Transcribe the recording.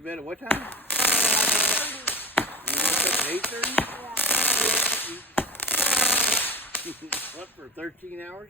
to bed at what time? You woke up at 8:30? Yeah. Slept for 13 hours?